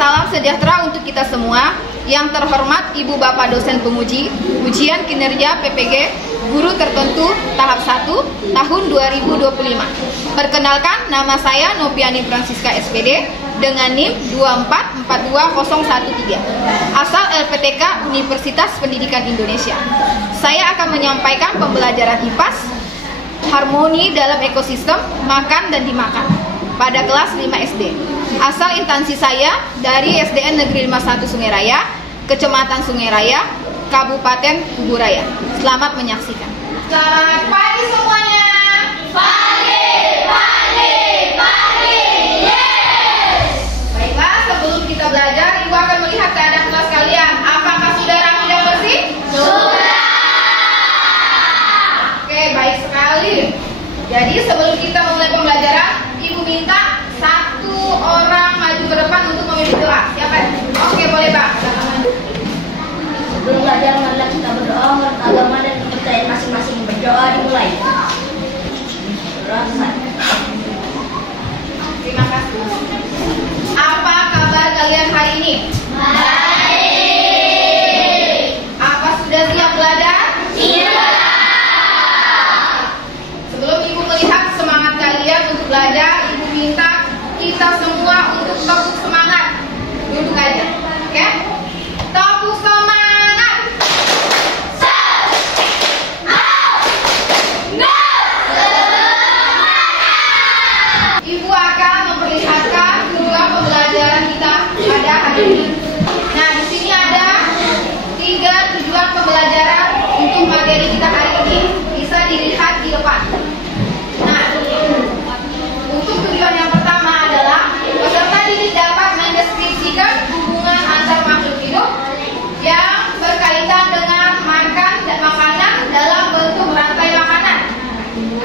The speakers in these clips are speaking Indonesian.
salam sejahtera untuk kita semua. Yang terhormat Ibu Bapak dosen penguji ujian kinerja PPG guru tertentu tahap 1 tahun 2025. Perkenalkan, nama saya Nopiani Francisca SPD dengan NIM 2442013, asal LPTK Universitas Pendidikan Indonesia. Saya akan menyampaikan pembelajaran IPAS, harmoni dalam ekosistem makan dan dimakan, pada kelas 5 SD. Asal instansi saya dari SDN Negeri 51 Sungai Raya, Kecamatan Sungai Raya, Kabupaten Kuburaya. Selamat menyaksikan. Selamat pagi semuanya. Pagi, pagi, pagi, yes. Baiklah, sebelum kita belajar, Ibu akan melihat keadaan kelas kalian. Apakah sudah rapi dan bersih? Sudah. Oke, baik sekali. Jadi sebelum kita mulai pembelajaran, Ibu minta satu orang maju ke depan untuk memimpin doa. Siapa? Oke, boleh Bang. Sebelum belajar, marilah kita berdoa menurut agama dan kepercayaan masing-masing. Berdoa dimulai. Terima kasih. Apa kabar kalian hari ini? Baik. Apa sudah siap belajar? Siap. Sebelum Ibu melihat semangat kalian untuk belajar, Ibu minta kita semua untuk tepuk semangat. Duduk aja, oke? Tepuk semangat. Ibu akan memperlihatkan dua pembelajaran kita pada hari ini. Nah, di sini ada 3 tujuan pembelajaran untuk materi kita hari ini. Bisa dilihat di depan. Nah, untuk tujuan yang pertama adalah peserta didik dapat mendeskripsikan hubungan antar makhluk hidup yang berkaitan dengan makan dan makanan dalam bentuk rantai makanan.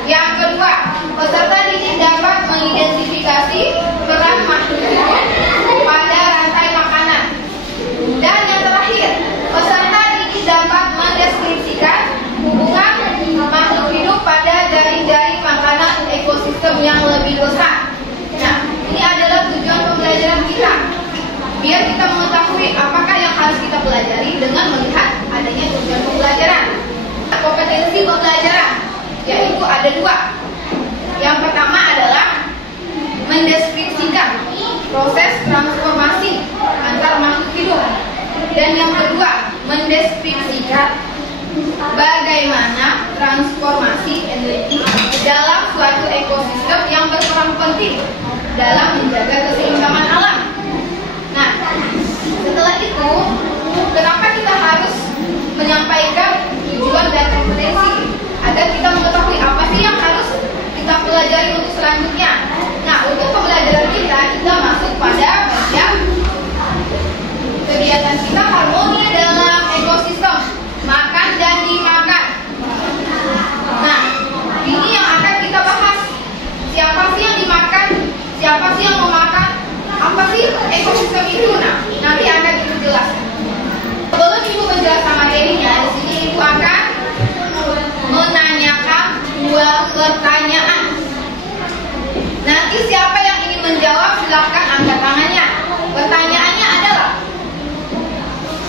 Yang kedua, peserta didik dapat mengidentifikasi peran makhluk hidup pada rantai makanan. Dan yang terakhir, peserta didik dapat mendeskripsikan hubungan makhluk hidup pada jaring-jaring makanan ekosistem yang lebih besar. Nah, ini adalah tujuan pembelajaran kita. Biar kita mengetahui apakah yang harus kita pelajari dengan melihat adanya tujuan pembelajaran. Kompetensi pembelajaran, yaitu ada 2. Yang pertama adalah mendeskripsikan proses transformasi antar makhluk hidup. Dan yang kedua, mendeskripsikan bagaimana transformasi energi dalam suatu ekosistem yang berperan penting dalam menjaga keseimbangan alam. Nah, setelah itu, kenapa kita harus menyampaikan tujuan dan kompetensi? Agar kita mengetahui apa sih yang harus kita pelajari untuk selanjutnya. Nah, untuk pembelajaran kita masuk pada bagian kegiatan kita harmoni dalam ekosistem makan dan dimakan. Nah, ini yang akan kita bahas. Siapa sih yang dimakan? Siapa sih yang memakan? Apa sih ekosistem itu? Nah, nanti akan Ibu jelaskan. Sebelum Ibu menjelaskan materinya, di sini Ibu akan menanyakan 2 pertanyaan. Nanti siapa yang ingin menjawab silahkan angkat tangannya. Pertanyaannya adalah,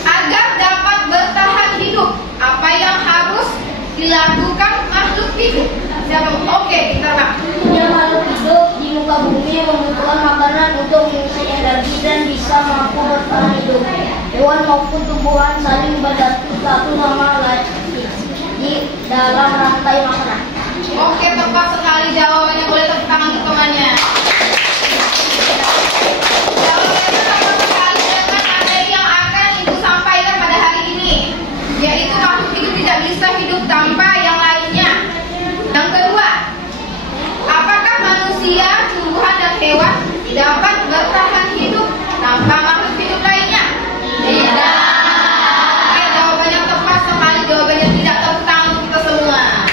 agar dapat bertahan hidup, apa yang harus dilakukan makhluk hidup? Siapa? Oke, kita Bang. Setiap makhluk hidup di muka bumi membutuhkan makanan untuk mengisi energi dan bisa mampu bertahan hidup. Hewan maupun tumbuhan saling bergantung satu sama lain di dalam rantai makanan. Oke, tepat sekali jawabannya. Boleh tepuk tangan untuk temannya. Jawabannya tepat sekali dengan materi yang akan Ibu sampaikan pada hari ini, yaitu makhluk hidup tidak bisa hidup tanpa yang lainnya. Yang kedua, apakah manusia, tumbuhan, dan hewan dapat bertahan hidup tanpa makhluk hidup lainnya? Tidak. Oke, jawabannya tepat sekali. Jawabannya tidak. Tepuk tangan untuk kita semua.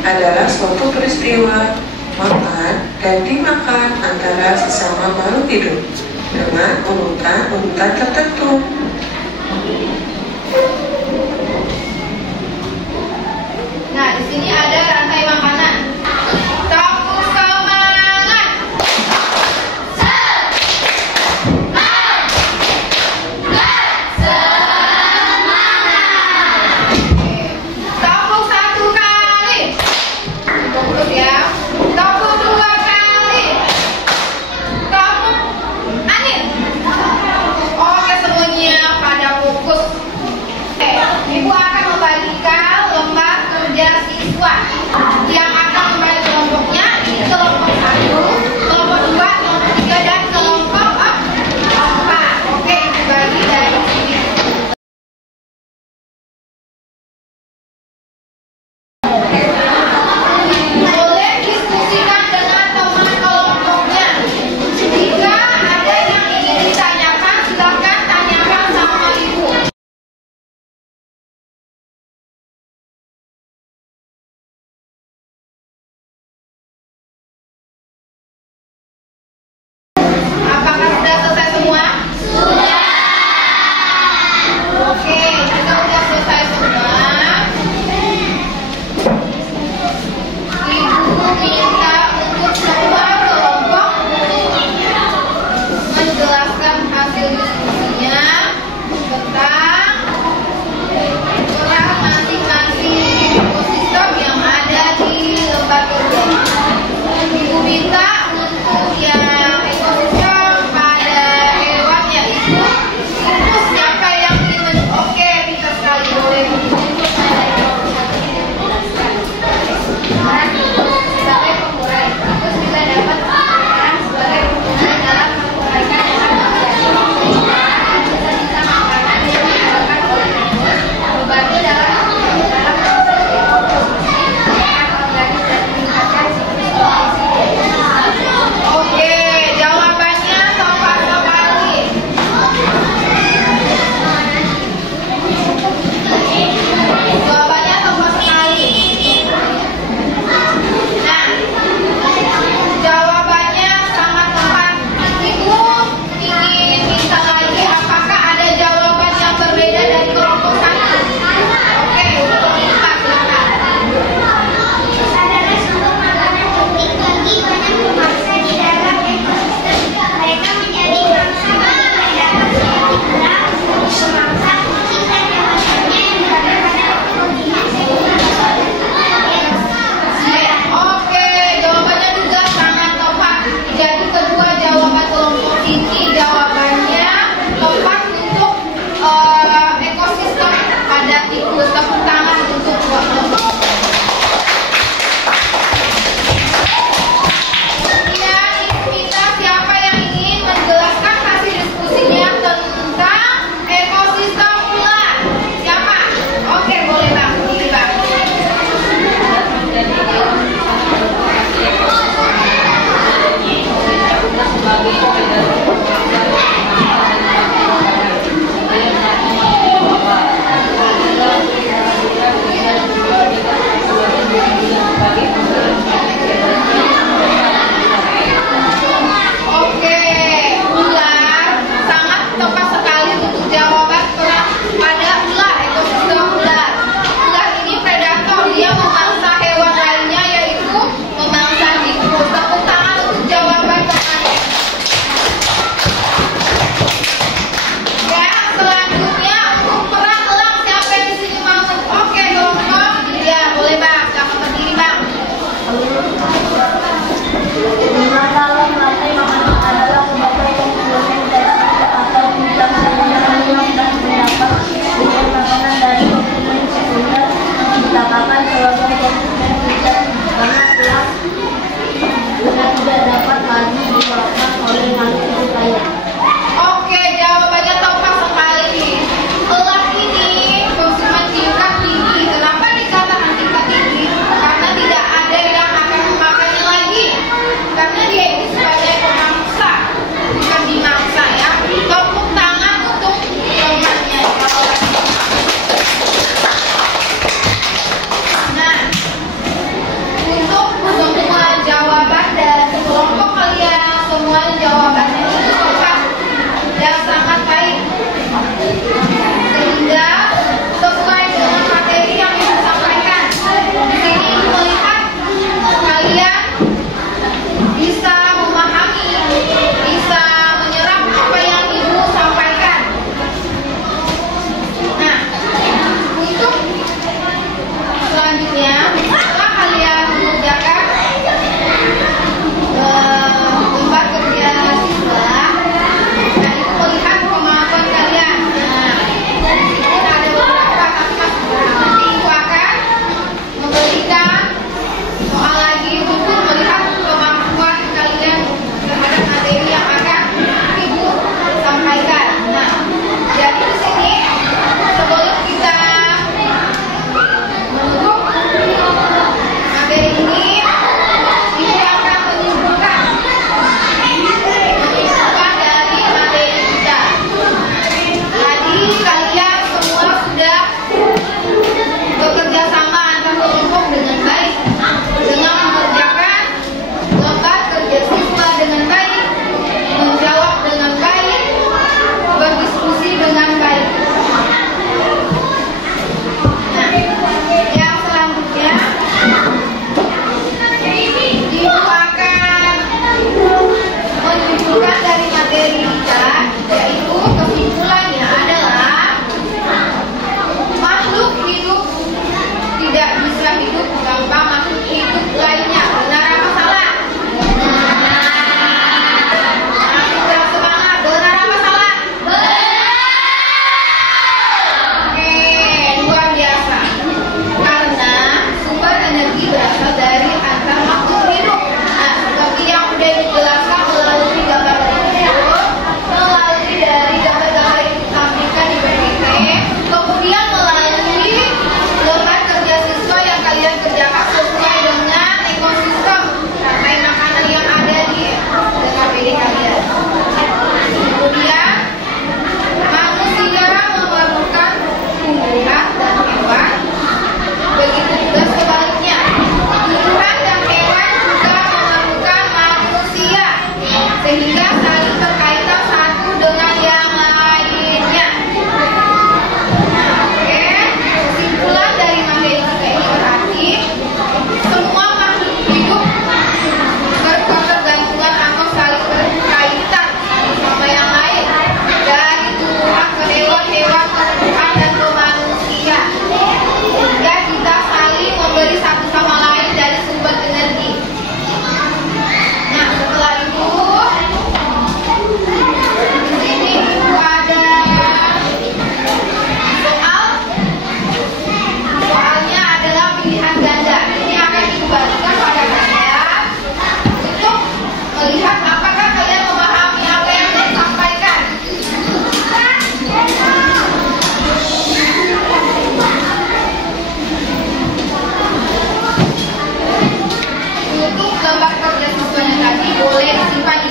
adalah suatu peristiwa makan dan dimakan antara sesama makhluk hidup dengan urutan tertentu. Nah, di sini ada rantai makanan. Tepuk semangat. Tepuk satu kali. Fokus ya. Tepuk dua kali. Tepuk angin. Oke, semuanya pada fokus. Ibu akan membagikan lembar kerja siswa yang akan membaik kelompoknya di kelompok 1, kelompok 2, kelompok 3, dan kelompok 4. Oke, dibagi dari sini. Boleh diskusikan dengan teman kelompoknya. Jika ada yang ingin ditanyakan, silakan tanyakan sama ibu.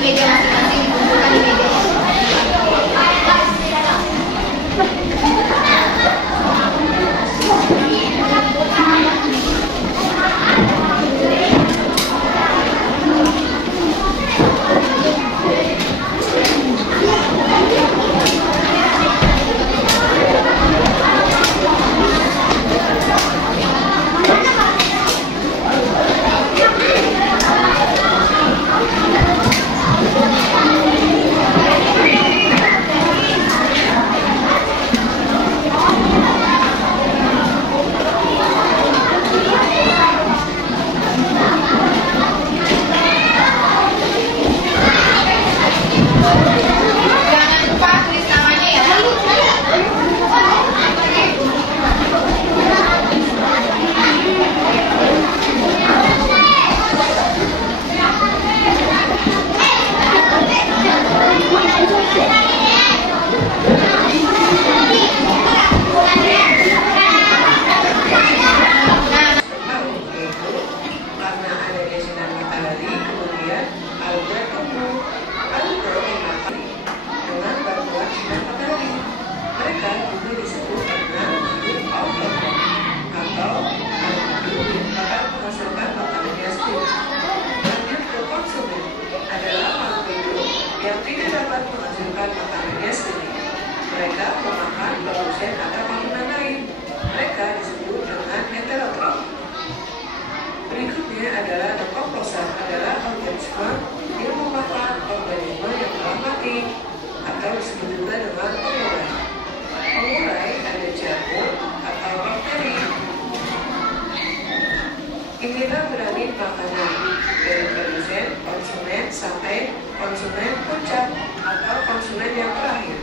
meja masing-masing, dikumpulkan di meja. Mereka memakan produsen atau makanan lain. Mereka disebut dengan heterotrof. Berikutnya adalah dekomposan, adalah organisme yang memakan organisme yang telah mati atau disebut juga dengan pengurai. Pengurai ada jamur atau bakteri. Inilah piramid makanan dari produsen, konsumen sampai konsumen puncak atau konsumen yang terakhir.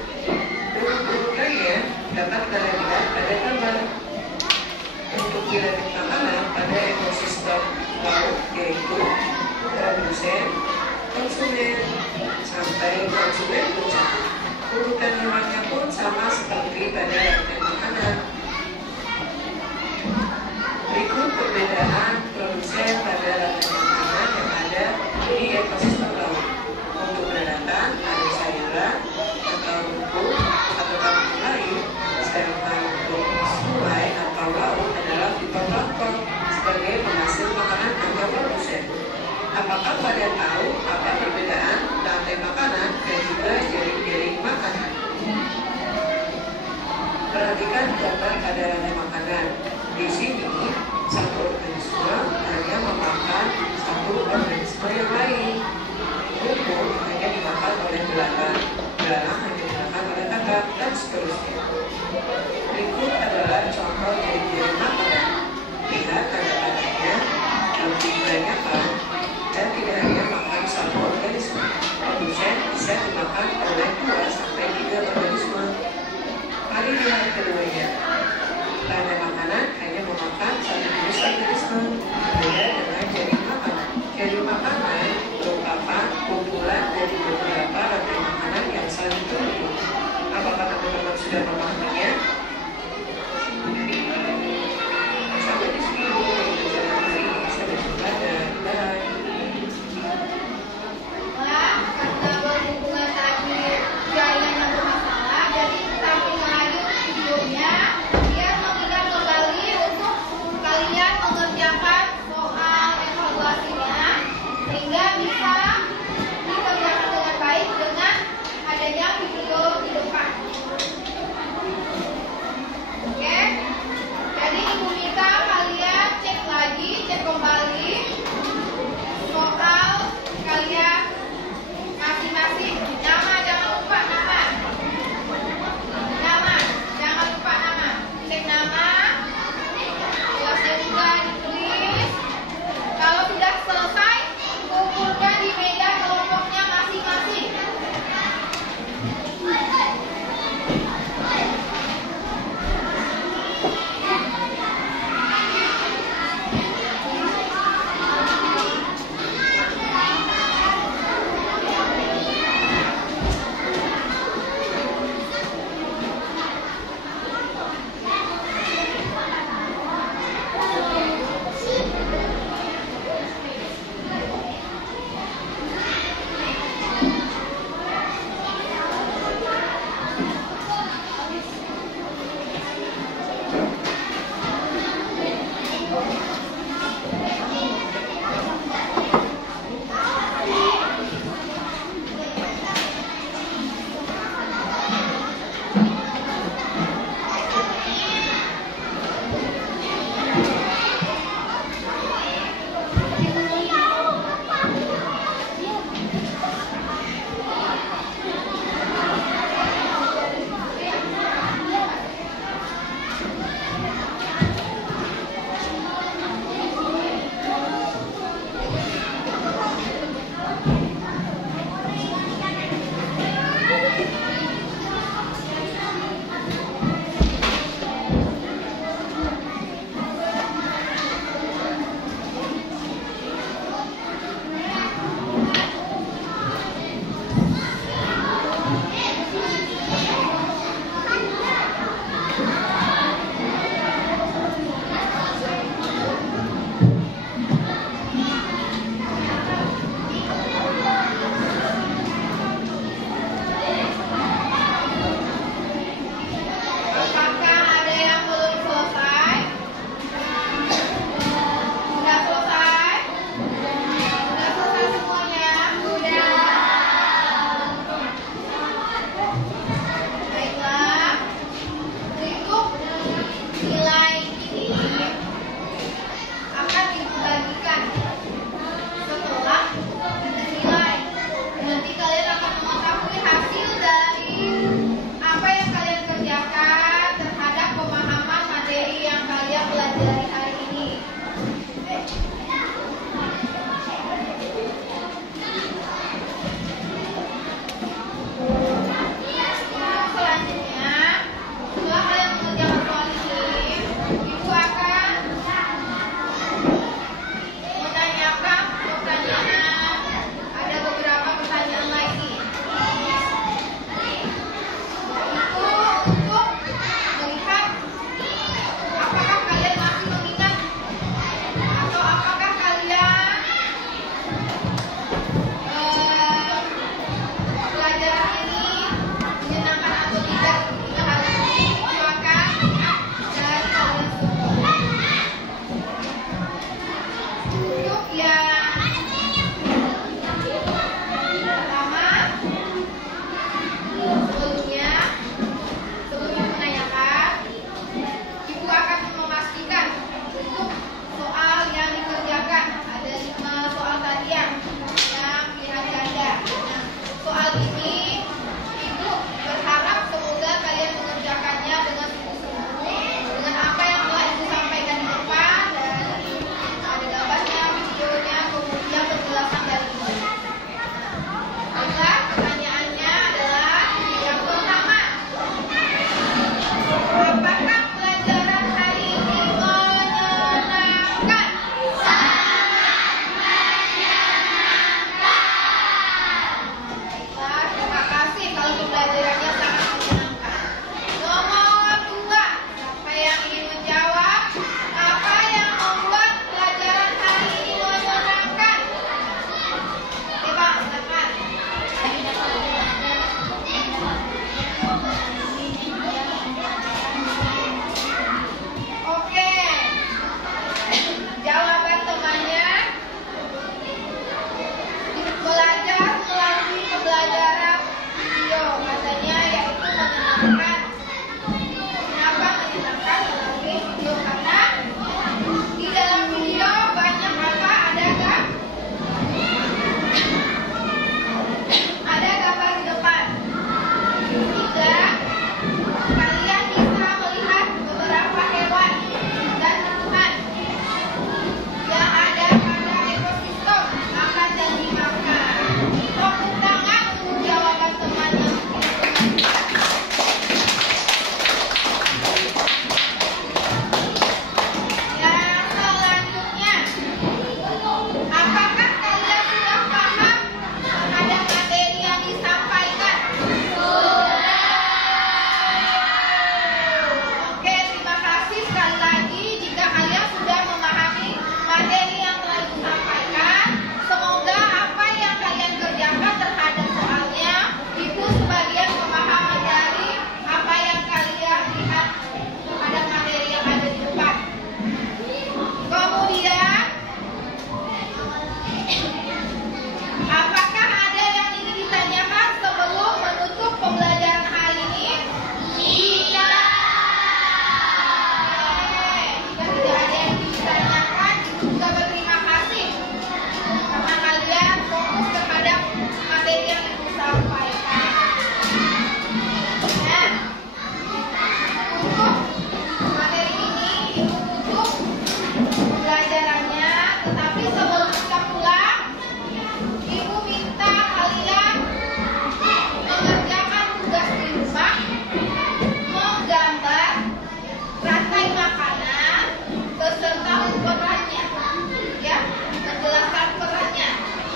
Urutannya dapat kalian lihat pada gambar. Untuk piramid makanan pada ekosistem laut yaitu produsen, konsumen, sampai konsumen puncak. Urutan hewannya pun sama seperti pada rantai makanan. Berikut perbedaan produsen pada rantai makanan yang ada di ekosistem laut. Untuk daratan ada sayuran atau rumput atau tanaman lain, sedangkan untuk sungai atau laut adalah fitoplankton sebagai penghasil makanan atau produsen. Apakah kalian tahu apa perbedaan rantai makanan dan juga jaring-jaring makanan? Perhatikan gambar pada rantai makanan. Di sini, satu organisme hanya memakan satu organisme yang lain. Rumput hanya dimakan oleh belalang, belalang hanya dimakan oleh kakap, dan seterusnya. Berikut adalah contoh jaring-jaring makanan. Lihat tanda-tandanya lebih banyak dan tidak hanya makan satu organisme. Produsen bisa dimakan oleh 2-3 organisme. Mari lihat keduanya. Rantai makanan hanya memakan satu jenis organisme, berbeda dengan jaring makanan. Jaring makanan merupakan kumpulan dari beberapa rantai makanan yang saling terhubung. Apakah teman-teman sudah memahaminya? Sampai di sini dulu pembelajaran hari ini. Sampai jumpa dan bye. Karena berhubungan tadi jaringan yang bermasalah, jadi kita lanjut videonya. Dia meminta kembali untuk kalian mengerjakan soal evaluasinya sehingga bisa dikerjakan dengan baik dengan adanya video di depan. Oke, jadi Ibu minta kalian cek lagi, cek kembali soal kalian masing-masing. Nama jangan lupa nama. Nama jangan lupa nama. Cek nama. Kelasnya juga ditulis. Kalau sudah selesai, kumpulkan di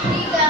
3,